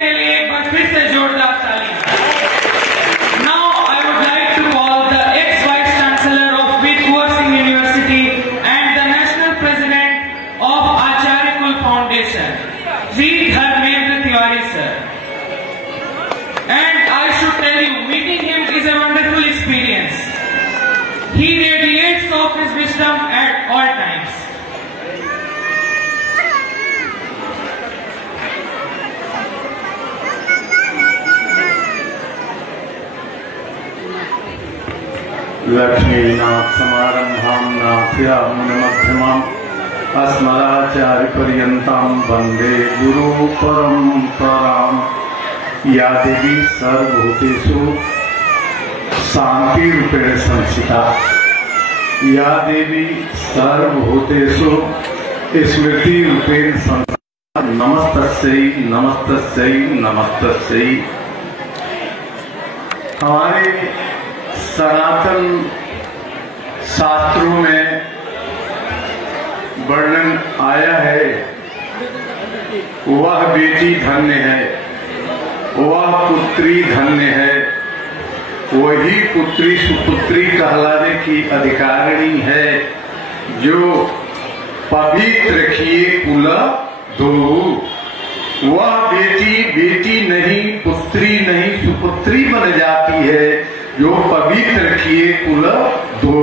के लिए एक बार फिर से जोरदार ताली। Now I would like to call the ex-Vice Chancellor of Veer Kunwar Singh University and the National President of Acharya Kul Foundation, Sri Dharmendra Tiwari sir. And I should tell you, meeting him is a wonderful experience. He radiates of his wisdom at all times. Laxminath समारंभां नाथयामुनमध्यमाम् अस्मदाचार्यपर्यन्तां वन्दे गुरु परम्पराम्। या देवी सर्वभूतेषु शान्तिरूपेण संस्थिता, या देवी सर्वभूतेषु स्मृतिरूपेण संस्थिता। नमस्तस्यै नमस्तस्यै नमस्तस्यै। हमारे सनातन शास्त्रों में वर्णन आया है, वह बेटी धन्य है, वह पुत्री धन्य है, वही पुत्री सुपुत्री कहलाने की अधिकारिणी है जो पवित्र किए कुल दो। वह बेटी बेटी नहीं, पुत्री नहीं, सुपुत्री बन जाती है जो पवित्र किए कुल दो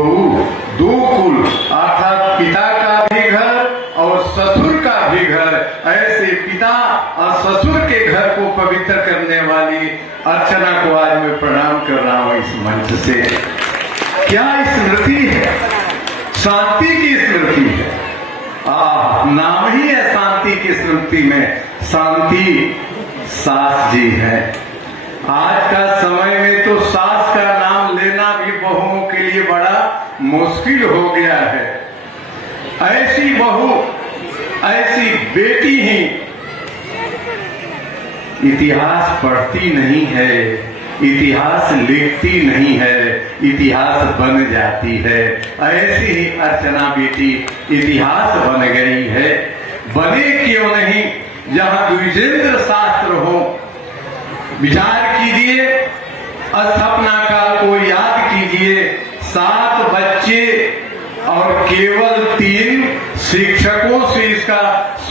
कुल, अर्थात पिता का भी घर और ससुर का भी घर। ऐसे पिता और ससुर के घर को पवित्र करने वाली अर्चना को आज मैं प्रणाम कर रहा हूँ इस मंच से। क्या स्मृति है, शांति की स्मृति है। नाम ही है शांति की स्मृति में, शांति सास जी है। आज का समय में तो सास का नाम लेना भी बहुओं के लिए बड़ा मुश्किल हो गया है। ऐसी बहू, ऐसी बेटी ही इतिहास पढ़ती नहीं है, इतिहास लिखती नहीं है, इतिहास बन जाती है। ऐसी ही अर्चना बेटी इतिहास बन गई है। बने क्यों नहीं जहाँ द्विजेंद्र शास्त्र हो। विचार कीजिए, स्थापना काल को याद कीजिए। 7 बच्चे और केवल 3 शिक्षकों से इसका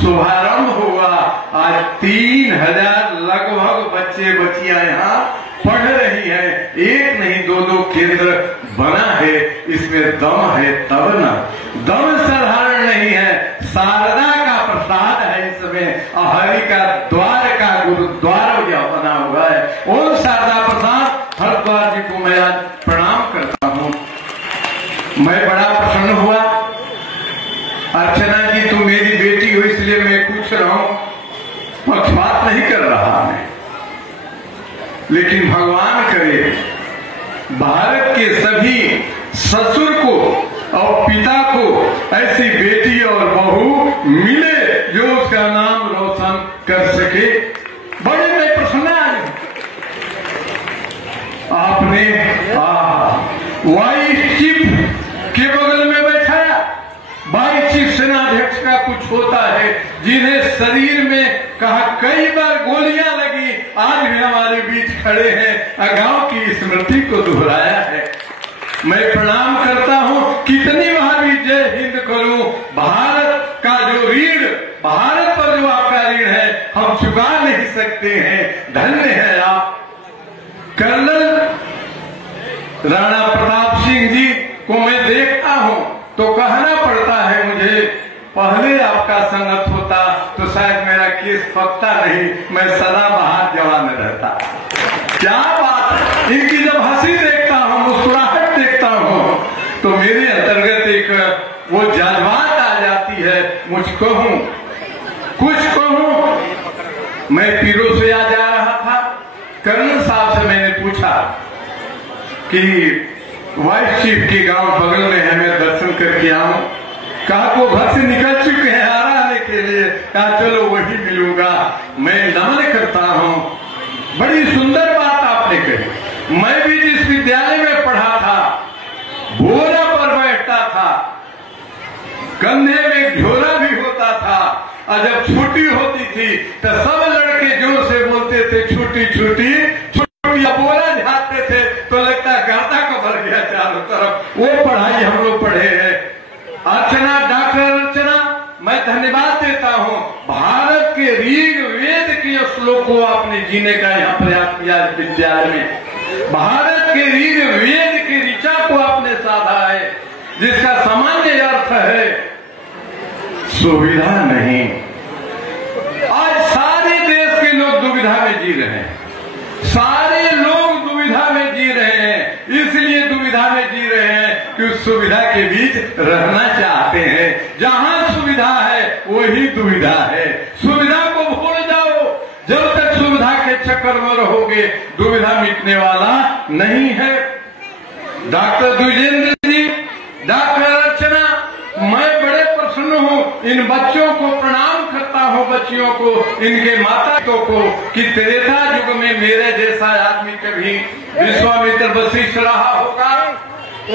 शुभारंभ हुआ। आज 3000 लगभग बच्चे बच्चियां यहाँ पढ़ रही हैं। एक नहीं 2-2 केंद्र बना है। इसमें दम है तब न, दम साधारण नहीं है। शारदा का प्रसाद है इसमें। हरि का द्वार का गुरुद्वार बना हुआ है। ओम शारदा प्रसाद हरिद्वार जी को मैं आज प्रणाम करता हूँ। मैं बड़ा प्रसन्न हुआ। अर्चना जी तुम मेरी बेटी हो इसलिए मैं पूछ रहा हूँ, पक्षपात नहीं कर रहा मैं। लेकिन भगवान करे भारत के सभी ससुर को और पिता को ऐसी बेटी और बहू मिले जो उसका नाम रोशन कर सके। बड़े मैं प्रसन्न आज आपने वाइस चीफ के बगल में बैठाया। वाइस चीफ सेनाध्यक्ष का कुछ होता है जिन्हें शरीर में कहा कई बार गोलियां लगी, आज भी हमारे बीच खड़े हैं। गांव की स्मृति को दोहराया है। मैं प्रणाम करता हूं। कितनी बार भी जय हिंद करूं, भारत का जो ऋण, भारत पर जो आपका ऋण है हम चुका नहीं सकते हैं। धन्य है आप। कर्नल राणा प्रताप सिंह जी को मैं देखता हूं तो कहना पड़ता है मुझे, पहले आपका संगत होता तो शायद मेरा केस पकता नहीं, मैं सदा बाहर जवान रहता। क्या बात, इनकी जब हंसी देखता हूँ, मुस्कुराहट देखता हूँ तो मेरे अंतर्गत एक वो जज्बात आ जाती है। मुझ कहूँ कुछ कहूँ। मैं पीरो से आ जा रहा था, कर्नल साहब से मैंने पूछा कि वाइस चीफ के गांव बगल में है, मैं दर्शन करके आऊं। कहा वो घर से निकल चुके हैं आने के लिए। कहा चलो वही मिलूंगा। मैं नमन करता हूं। बड़ी सुंदर बात आपने कही। मैं भी जिस विद्यालय में पढ़ा था बोरा पर बैठता था, कंधे में झोला भी होता था, और जब छुट्टी होती थी तो सब लड़के जोर से बोलते थे, छोटी छोटी बोला जाते थे तो लगता गर्दा का भर गया चारों तरफ। वो पढ़ाई हम लोग पढ़े हैं। अर्चना, डॉक्टर अर्चना, मैं धन्यवाद देता हूँ। भारत के ऋग वेद के श्लोक को आपने जीने का यहाँ प्रयास किया विद्यालय में। भारत के ऋग वेद के ऋचा को आपने साधा है, जिसका सामान्य अर्थ है सुविधा नहीं। आज सारे देश के लोग दुविधा में जी रहे हैं, सारे लोग दुविधा में जी रहे हैं। इसलिए दुविधा में जी रहे हैं कि उस सुविधा के बीच रहना चाहते हैं। जहां सुविधा है वही दुविधा है। सुविधा को भूल जाओ। जब तक सुविधा के चक्कर में रहोगे दुविधा मिटने वाला नहीं है। डॉक्टर द्विजेंद्र जी, डॉक्टर अर्चना, मैं बड़े प्रसन्न हूँ। इन बच्चों को प्रणाम करता हूँ, बच्चियों को, इनके माता को, कि त्रेता युग में मेरे जैसा आदमी कभी विश्वामित्र वशिष्ठ रहा होगा।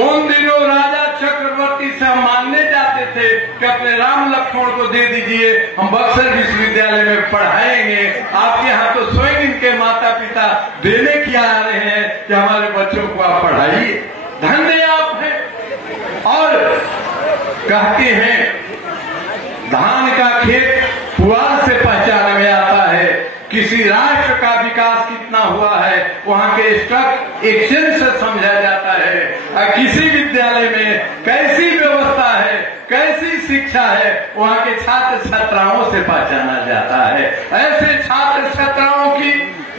उन दिनों राजा चक्रवर्ती से हम मांगने जाते थे कि अपने राम लक्ष्मण को दे दीजिए, हम बक्सर विश्वविद्यालय में पढ़ाएंगे। आपके यहाँ तो स्वयं इनके माता पिता देने की आ रहे हैं कि हमारे बच्चों को आप पढ़ाइए। धन्य आप हैं। और कहते हैं धान का खेत पुआल से पहचाना में आता है। किसी राष्ट्र का विकास कितना हुआ है वहाँ के स्टॉक एक्सचेंज से समझा जाता है। और किसी विद्यालय में कैसी व्यवस्था है, कैसी शिक्षा है, वहाँ के छात्र छात्राओं से पहचाना जाता है। ऐसे छात्र छात्राओं की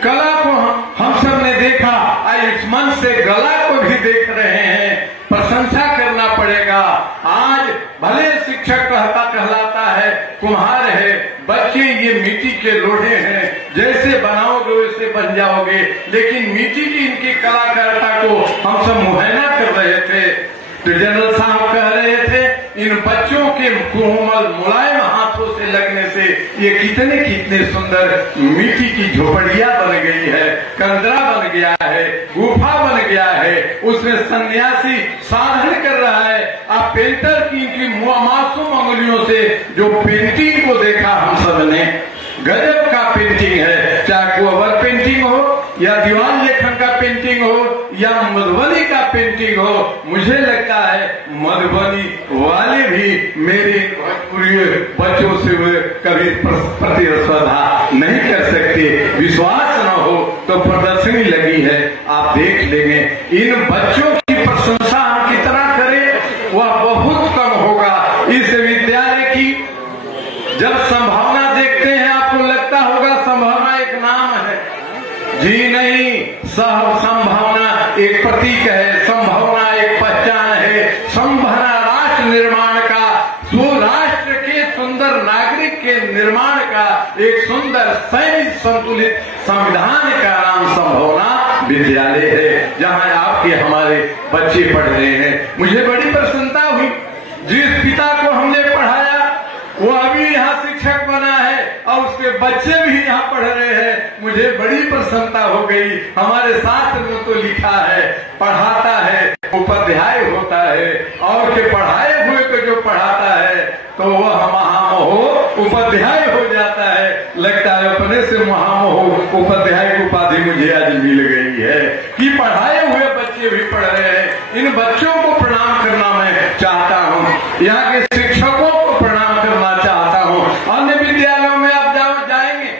कला को हम सब ने देखा। इस मन से कला को भी देख रहे हैं। प्रशंसा करना पड़ेगा। आज भले शिक्षक कहलाता है, कुम्हार है, बच्चे ये मिट्टी के लोढ़े हैं, जैसे बनाओगे वैसे बन जाओगे। लेकिन मिट्टी की इनकी कलाकारिता को हम सब मुहैया कर रहे थे। तो जनरल साहब कह रहे थे इन बच्चों के कोमल मुलायम हाथों से लगने से ये कितने कितने सुंदर मिट्टी की झोपड़ियां बन गई है, कंदरा बन गया है, गुफा बन गया है। उसमें सन्यासी साधन कर रहा है। आप पेंटर की मासूम अंगुलियों से जो पेंटिंग को देखा हम सब ने, गजब का पेंटिंग है। चाहे कोवर पेंटिंग हो या दीवार लेखन का पेंटिंग हो या मधुबनी का पेंटिंग हो, मुझे लगता है मधुबनी वाले भी मेरे भोजपुरी बच्चों से कभी प्रतिस्पर्धा नहीं कर सकते। विश्वास न हो तो प्रदर्शनी लगी है, आप देख लेंगे। इन बच्चों की प्रशंसा हम कितना करें वह बहुत कम होगा। इस विद्यालय की जब संभावना देखते हैं आपको लगता होगा संभावना एक नाम है। जी नहीं, संभावना एक प्रतीक है, संभावना एक पहचान है। संभावना राष्ट्र निर्माण का, सो राष्ट्र के सुंदर नागरिक के निर्माण का एक सुंदर सैनिक संतुलित संविधान का नाम संभावना विद्यालय है, जहाँ आपके हमारे बच्चे पढ़ रहे हैं। मुझे बड़ी प्रसन्नता हुई। जिस पिता को हमने पढ़ाया वो अभी यहाँ शिक्षक बना है और उसके बच्चे भी यहाँ पढ़ रहे हैं। मुझे बड़ी प्रसन्नता हो गई। हमारे शास्त्र में तो लिखा है पढ़ाता है उपाध्याय होता है, और के पढ़ाए हुए को जो पढ़ाता है तो वह महामहो उपाध्याय हो जाता है। लगता है अपने से महामहो उपाध्याय की उपाधि मुझे आज मिल गई है कि पढ़ाए हुए बच्चे भी पढ़ रहे हैं। इन बच्चों को प्रणाम करना मैं चाहता हूँ। यहाँ के शिक्षकों को प्रणाम करना चाहता हूँ। अन्य विद्यालयों में आप जाएंगे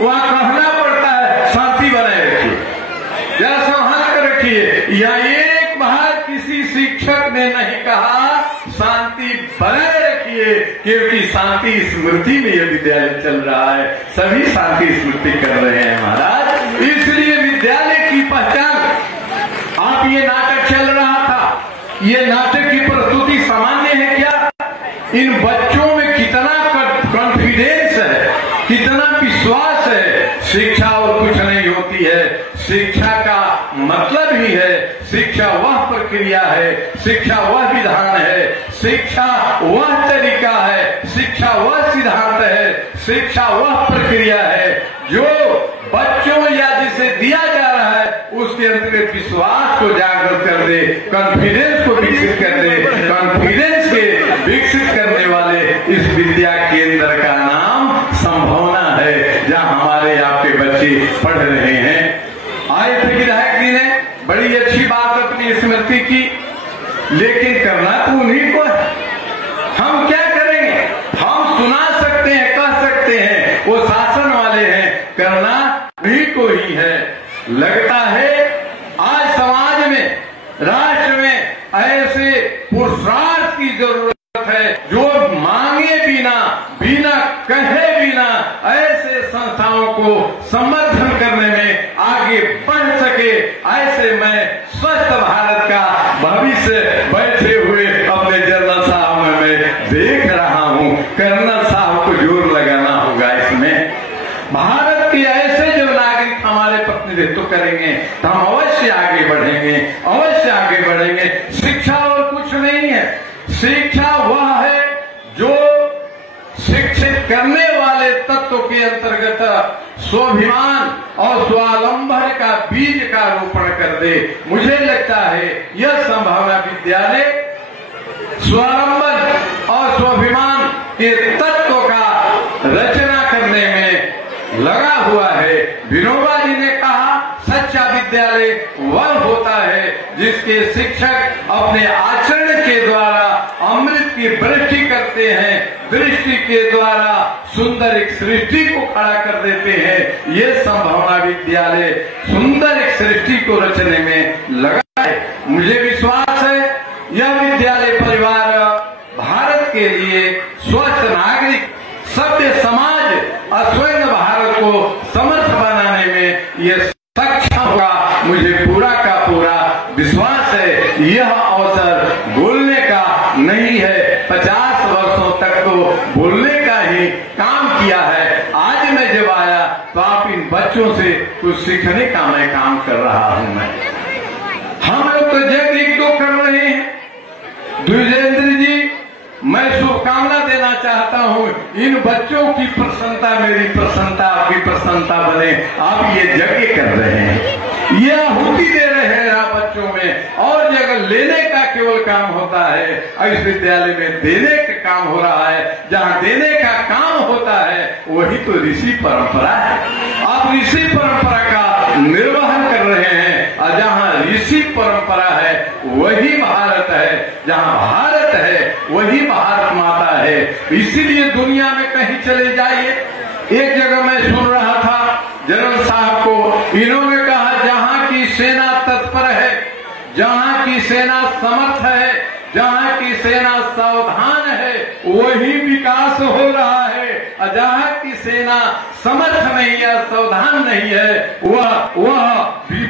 वहाँ कहना पड़ता है शांति बनाए रखिए, जरा संभाल कर रखिए। या एक बार किसी शिक्षक ने नहीं कहा शांति बनाए रखिए, क्योंकि शांति स्मृति में यह विद्यालय चल रहा है। सभी शांति स्मृति कर रहे हैं महाराज। इसलिए विद्यालय की पहचान। आप ये नाटक चल रहा था, ये नाटक की प्रस्तुति सामान्य है क्या? इन बच्चों में कितना कॉन्फिडेंस है, कितना विश्वास है। शिक्षा और कुछ नहीं होती है। शिक्षा का मतलब ही है, शिक्षा वह प्रक्रिया है, शिक्षा वह विधान है, शिक्षा वह तरीका है, शिक्षा वह सिद्धांत है, शिक्षा वह प्रक्रिया है जो बच्चों या जिसे दिया जा रहा है उसके अंतर्गत विश्वास को जागृत कर दे, कॉन्फिडेंस को विकसित कर दे। कॉन्फिडेंस के विकसित करने वाले इस विद्या केंद्र का नाम संभावना है जहाँ हमारे आपके बच्चे पढ़ रहे हैं। आए थे विधायक जी ने बड़ी अच्छी बात अपनी स्मृति की, लेकिन करना तो उन्हीं को है। हम क्या करेंगे? हम सुना सकते हैं, कह सकते हैं, वो शासन वाले हैं, करना उन्हीं को ही है। लगता है आज समाज में, राष्ट्र में ऐसे पुरुषार्थ की जरूरत है जो मांगे बिना, बिना कहे बिना ऐसे संस्थाओं को समर्थन करने में आगे बढ़ सके। ऐसे में स्वस्थ भारत का भविष्य बैठे हुए अपने जनरल साहब में मैं देख रहा हूँ। कर्नल साहब को जोर लगाना होगा इसमें। भारत के ऐसे जो नागरिक हमारे प्रतिनिधित्व करेंगे तो हम अवश्य आगे बढ़ेंगे, अवश्य आगे बढ़ेंगे। शिक्षा और कुछ नहीं है, शिक्षा वह है जो शिक्षित करने वाले तत्व के अंतर्गत स्वाभिमान और स्वावलंबन का बीज का रोपण कर दे। मुझे लगता है यह संभावना विद्यालय स्वावलंबन और स्वाभिमान के तत्व का रचना करने में लगा हुआ है। विनोबा जी ने कहा सच्चा विद्यालय वह होता है जिसके शिक्षक अपने आचरण के द्वारा अमृत की वृष्टि करते हैं, दृष्टि के द्वारा सुंदर एक सृष्टि को खड़ा कर देते हैं। ये संभावना विद्यालय सुंदर एक सृष्टि को रचने में लगा है। मुझे विश्वास है यह विद्यालय परिवार भारत के लिए स्वस्थ नागरिक, सभ्य समाज, स्वर्ण भारत को समर्थ बनाने में यह सक्षम होगा। मुझे पूरा का पूरा विश्वास है। यह अवसर बोलने का नहीं है, 50 वर्षों तक तो बोलने का ही काम किया है। आज मैं जब आया तो आप इन बच्चों से कुछ सीखने का मैं काम कर रहा हूं। मैं हम लोग तो जग एक दो कर रहे हैं। द्विजेंद्र जी, मैं शुभकामना देना चाहता हूं। इन बच्चों की प्रसन्नता मेरी प्रसन्नता, आपकी प्रसन्नता बने। आप ये यज्ञ कर रहे हैं, ये आहुति दे रहे हैं आप बच्चों में। और जगह लेने का केवल काम होता है, इस विद्यालय में देने का काम हो रहा है। जहाँ देने का काम होता है वही तो ऋषि परंपरा है। आप ऋषि परंपरा का निर्वहन कर रहे हैं, और जहाँ ऋषि परंपरा है वही भारत है। जहाँ भारत है वही भारत माता है। इसीलिए दुनिया में कहीं चले जाइए, एक जगह मैं सुन रहा था जनरल साहब को, इन्होंने कहा जहाँ की सेना तत्पर है, जहाँ की सेना समर्थ है, जहाँ की सेना सावधान है, वही विकास हो रहा है। और जहाँ की सेना समर्थ नहीं है, सावधान नहीं है, वह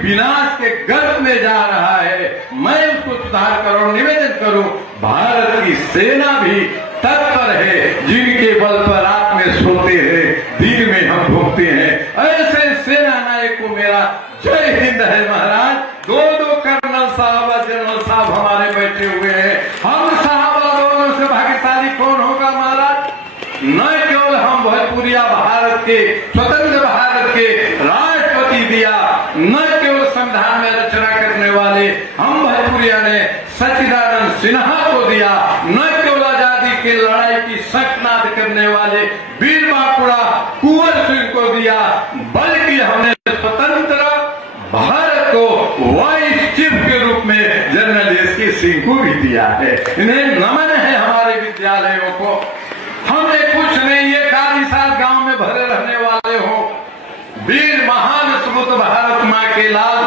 विनाश के गर्भ में जा रहा है। मैं उसको सुधार करूं, निवेदन करूं, भारत की सेना भी तत्पर है, जिनके बल पर रात में सोते हैं, दिन में हम भोगते हैं। ऐसे सेना नायक को मेरा जय हिंद है महाराज। दो कर्नल साहब, जनरल साहब हमारे बैठे हुए हैं। हम साहब दोनों से भाग्यशाली कौन होगा महाराज? न केवल हम भोजपुरिया भारत के, स्वतंत्र भारत के राष्ट्रपति दिया, न केवल संविधान में रचना करने वाले हम भोजपुरिया ने सच्चिदानंद सिन्हा को दिया, न केवल आजादी की लड़ाई की शंखनाद करने वाले वीर बांकुड़ा कुंवर सिंह को दिया, बल्कि हमने स्वतंत्र भारत को वाइस चीफ के रूप में जनरल एसके सिंह को भी दिया है। इन्हें नमन है हमारे विद्यालयों को। हमने कुछ नहीं, ये 40 गांव में भरे रहने वाले हो, वीर महान सुपुत भारत माँ के लाल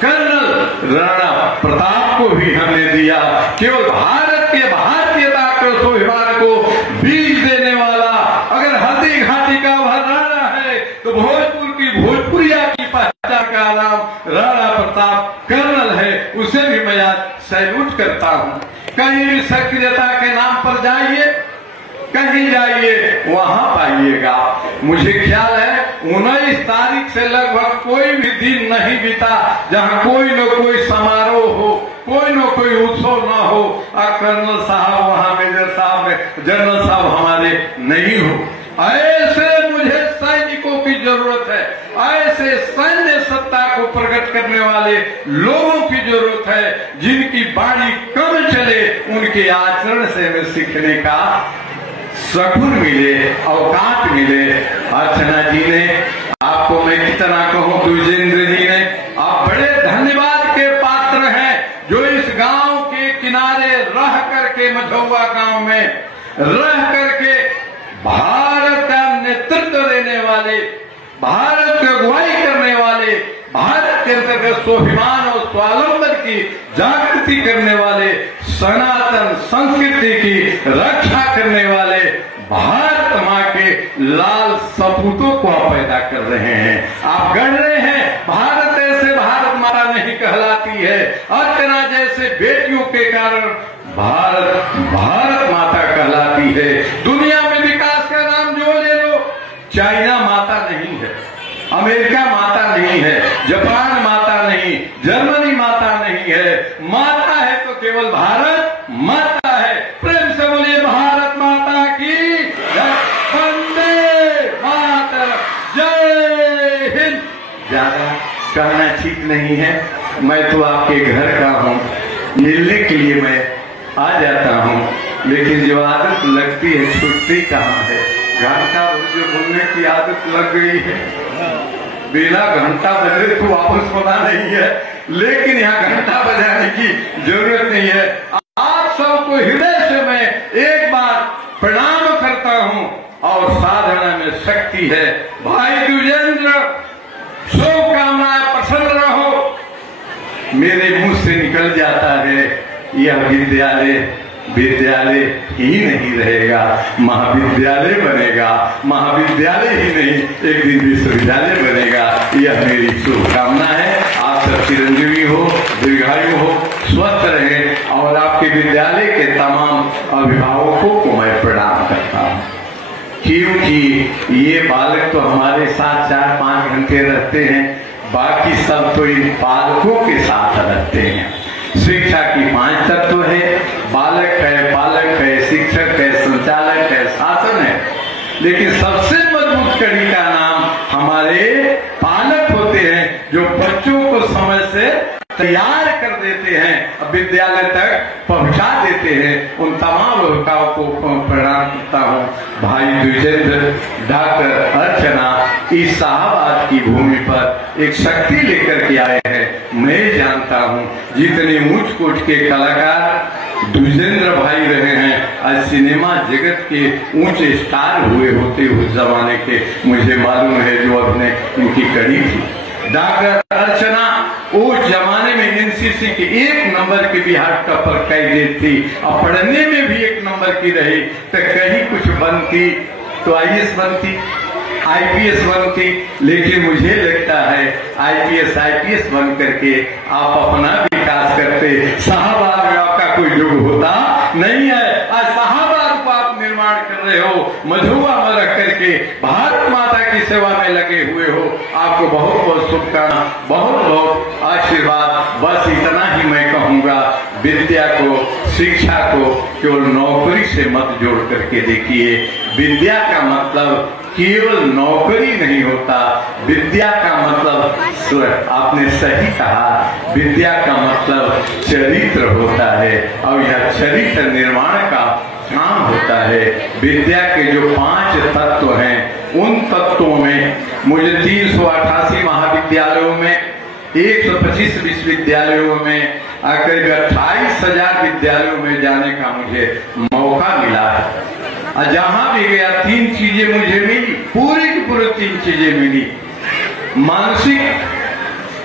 कर्नल राणा प्रताप को भी हमने दिया। केवल भारत के भारतीयता के स्वाभिमान को बीज देने वाला, अगर हल्दी घाटी का वह राणा है तो भोजपुर की भोजपुरिया की पहचान का नाम राणा प्रताप कर्नल है। उसे भी मैं आज सैल्यूट करता हूँ। कहीं भी सक्रियता के नाम पर जाइए, कहीं जाइए, वहां पाइएगा। मुझे ख्याल है 19 तारीख से लगभग कोई भी दिन नहीं बीता जहां कोई न कोई समारोह हो, कोई न कोई उत्सव न हो, और कर्नल साहब वहां, मेजर साहब, जनरल साहब हमारे नहीं हो। ऐसे मुझे सैनिकों की जरूरत है, ऐसे सैन्य सत्ता को प्रकट करने वाले लोगों की जरूरत है, जिनकी बाणी कम चले, उनके आचरण से हमें सीखने का सकून मिले, अवकाश मिले। अर्चना जी ने, आपको मैं कितना कहूँ, द्विजेंद्र जी ने, आप बड़े धन्यवाद के पात्र हैं जो इस गांव के किनारे रह करके, मझौवा गांव में रह करके भारत का नेतृत्व देने वाले, भारत की अगुवाई करने वाले, भारत के अंतर्गत स्वाभिमान और स्वावलंबन की जागृति करने वाले, सनातन संस्कृति की रक्षा करने वाले भारत माँ के लाल सपूतों को आप पैदा कर रहे हैं, आप गढ़ रहे हैं। भारत ऐसे भारत माता नहीं कहलाती है, अर्चना जैसे बेटियों के कारण भारत भारत माता कहलाती है। दुनिया में विकास का नाम जो ले लो, चाइना माता नहीं है, अमेरिका माता नहीं है, जापान माता नहीं, जर्मनी माता नहीं है, माता है तो केवल भारत माता है। प्रेम से बोलिए भारत माता की जय, वंदे मातरम, जय हिंद। ज्यादा कहना ठीक नहीं है, मैं तो आपके घर का हूँ, मिलने के लिए मैं आ जाता हूँ, लेकिन जो आदत लगती है छुट्टी कहाँ है। घंटा जो घूमने की आदत लग गई है, बिना घंटा बजे तो वापस होना नहीं है, लेकिन यहाँ घंटा बजाने की जरूरत नहीं है। आप सबको हृदय से मैं एक बार प्रणाम करता हूँ, और साधना में शक्ति है। भाई द्विजेंद्र, शुभकामनाएं, प्रसन्न रहो। मेरे मुंह से निकल जाता है, यह विद्यालय ही नहीं रहेगा, महाविद्यालय बनेगा, महाविद्यालय ही नहीं, एक दिन विश्वविद्यालय बनेगा। यह मेरी शुभकामना है। आप सब चिरंजीवी हो, दीर्घायु हो, स्वस्थ रहे, और आपके विद्यालय के तमाम अभिभावकों को मैं प्रणाम करता हूँ, क्योंकि ये बालक तो हमारे साथ 4-5 घंटे रहते हैं, बाकी सब तो इन पालकों के साथ रहते हैं। शिक्षा की 5 तत्व है, बालक है, पालक है, शिक्षक है, संचालक है, शासन है, लेकिन सबसे मजबूत कड़ी का नाम हमारे पालक होते हैं, जो बच्चों को समय से तैयार कर देते हैं, विद्यालय तक पहुंचा देते हैं। उन तमाम अभिभावकों को प्रणाम करता हूँ। भाई द्विजेंद्र, डॉक्टर अर्चना इस शाहबाद की भूमि पर एक शक्ति लेकर के आए हैं। मैं जानता हूँ जितने ऊंच कोट के कलाकार द्विजेंद्र भाई रहे हैं, आज सिनेमा जगत के ऊंचे स्टार हुए होते उस जमाने के, मुझे मालूम है जो अभिनय इनकी कड़ी थी। डॉक्टर अर्चना उस जमाने में एनसीसी के 1 नंबर की बिहार टॉपर कैडेट थी, और पढ़ने में भी 1 नंबर की रही, तो कहीं कुछ बनती तो आईएएस बनती, आईपीएस बनती, लेकिन मुझे लगता है आईपीएस बन करके आप अपना विकास करते, शाहबाद में आपका कोई युग होता नहीं है। आज शाहबाद को आप निर्माण कर रहे हो, मझौवा में रख करके भारत माता की सेवा में लगे हुए हो। आपको बहुत बहुत शुभकामना, बहुत बहुत आशीर्वाद। बस इतना ही मैं कहूँगा, विद्या को, शिक्षा को केवल नौकरी से मत जोड़ करके देखिए। विद्या का मतलब केवल नौकरी नहीं होता, विद्या का मतलब, आपने सही कहा, विद्या का मतलब चरित्र होता है, और यह चरित्र निर्माण का काम होता है। विद्या के जो 5 तत्व हैं, उन तत्वों में मुझे 388 महाविद्यालयों में, 125 विश्वविद्यालयों में, करीब 28,000 विद्यालयों में जाने का मुझे मौका मिला है। जहां भी गया 3 चीजें मुझे मिली, पूरी की पूरी 3 चीजें मिली।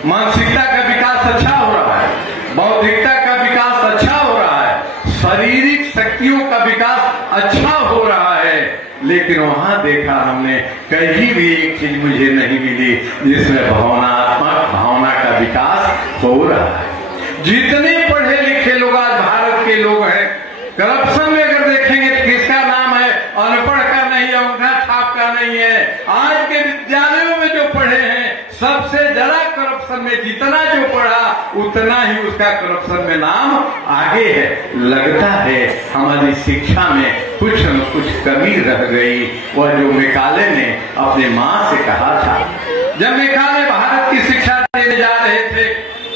मानसिकता का विकास अच्छा हो रहा है, बौद्धिकता का विकास अच्छा हो रहा है, शारीरिक शक्तियों का विकास अच्छा हो रहा है, लेकिन वहां देखा हमने कहीं भी एक चीज मुझे नहीं मिली जिसमें भावनात्मक भावना का विकास हो रहा है। जितने पढ़े लिखे लोग आज भारत के लोग हैं, करप्शन में अगर देखेंगे तो किसका नाम है? अनपढ़ का नहीं है, अंगूठा छाप का नहीं है। आज के विद्यालयों में जो पढ़े हैं, सबसे ज्यादा करप्शन में जितना जो पढ़ा उतना ही उसका करप्शन में नाम आगे है। लगता है हमारी शिक्षा में कुछ न कुछ कमी रह गई। वह जो मैकाले ने अपने माँ से कहा था, जब मैकाले भारत की शिक्षा देने जा रहे थे,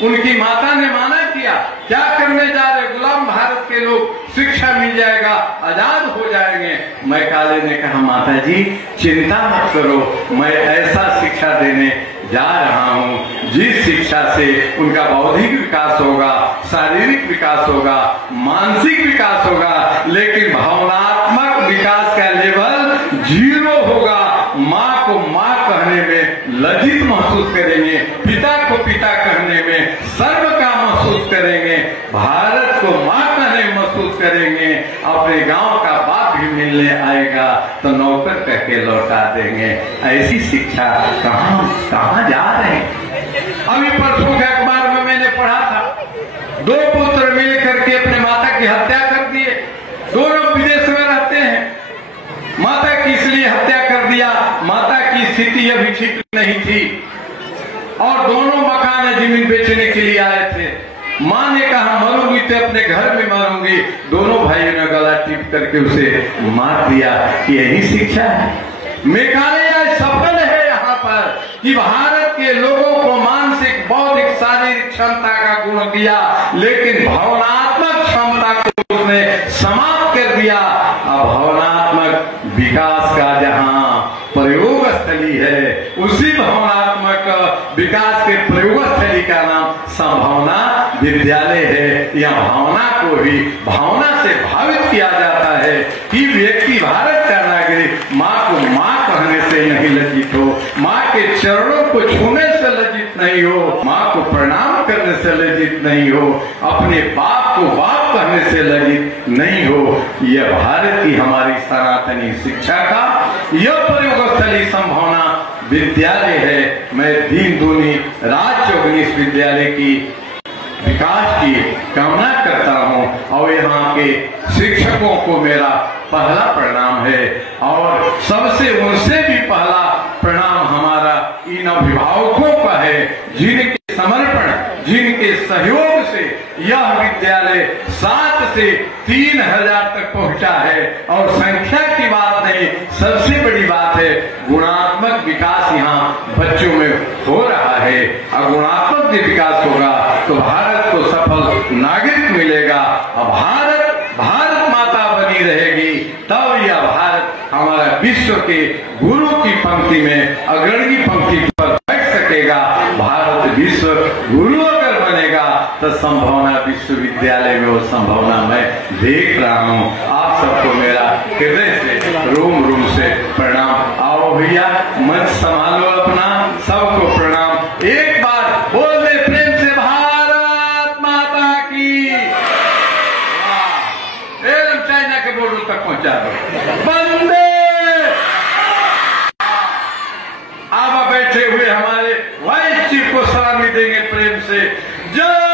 उनकी माता ने माना किया, क्या करने जा रहे? गुलाम भारत के लोग, शिक्षा मिल जाएगा, आजाद हो जाएंगे। मैकाले ने कहा माता जी चिंता मत करो, मैं ऐसा शिक्षा देने जा रहा हूँ जिस शिक्षा से उनका बौद्धिक विकास होगा, शारीरिक विकास होगा, मानसिक विकास होगा, लेकिन भावनात्मक विकास का लेवल 0 होगा। माँ को माँ कहने में लज्जित महसूस करेंगे, पिता को पिता कहने में सर्व का महसूस करेंगे, भारत को माँ कहने महसूस करेंगे। अपने गांव का बाप भी मिलने आएगा तो नौकर कह के लौटा देंगे। ऐसी शिक्षा कहाँ जा रहे हैं? अभी परसों के अखबार में मैंने पढ़ा था, 2 पुत्र मिल करके अपने माता की हत्या कर दिए। दोनों विदेश में रहते हैं। माता की इसलिए हत्या कर दिया, माता की स्थिति अभी ठीक नहीं थी और दोनों मकान जमीन बेचने के लिए आए थे। माँ ने कहा मरूंगी तो अपने घर में मरूंगी। दोनों भाइयों ने गला टिप करके उसे मार दिया। यही शिक्षा है। मेघालय सफल है यहाँ पर कि भारत के लोगों को मानसिक, बौद्धिक, शारीरिक क्षमता का गुण दिया, लेकिन भावनात्मक क्षमता को उसने समाप्त कर दिया। अब भावनात्मक विकास का जहाँ प्रयोग स्थली है, उसी भावनात्मक विकास के प्रयोग स्थली का नाम संभावना विद्यालय है। यह भावना को भी भावना से भावित किया जाता है कि व्यक्ति भारत का नागरिक माँ को माँ कहने से नहीं लज्जित हो, माँ के चरणों को छूने से लज्जित नहीं हो, माँ को प्रणाम करने से लज्जित नहीं हो, अपने बाप को बाप कहने से लज्जित नहीं हो। यह भारत की हमारी सनातनी शिक्षा का यह प्रयोगस्थली संभावना विद्यालय है। मैं दीन दूनी राज 19 विद्यालय की विकास की कामना करता हूं और यहाँ के शिक्षकों को मेरा पहला प्रणाम है और सबसे उनसे भी पहला प्रणाम हमारा इन अभिभावकों का है, जिनके समर्पण, जिनके सहयोग से यह विद्यालय 7 से 3000 तक पहुंचा है। और संख्या की बात नहीं, सबसे बड़ी बात है गुणात्मक विकास यहाँ बच्चों में हो रहा है। और गुणात्मक विकास होगा तो भारत को सफल नागरिक मिलेगा और भारत माता बनी रहेगी। तब यह भारत हमारा विश्व के गुरु की पंक्ति में, अग्रणी पंक्ति पर बैठ सकेगा। भारत विश्व गुरु अगर बनेगा तो संभावना विश्वविद्यालय में वो संभावना मैं देख रहा हूँ। आप सबको मेरा हृदय से रोम रोम से प्रणाम। आओ भैया मंच संभालो अपना, सबको प्रणाम। एक बार बोल दे प्रेम से भारत माता की। एकदम चाइना के बॉर्डर तक पहुंचा दो। वंदे। आप बैठे हुए हमारे वाइस चीफ को सलामी देंगे प्रेम से। जय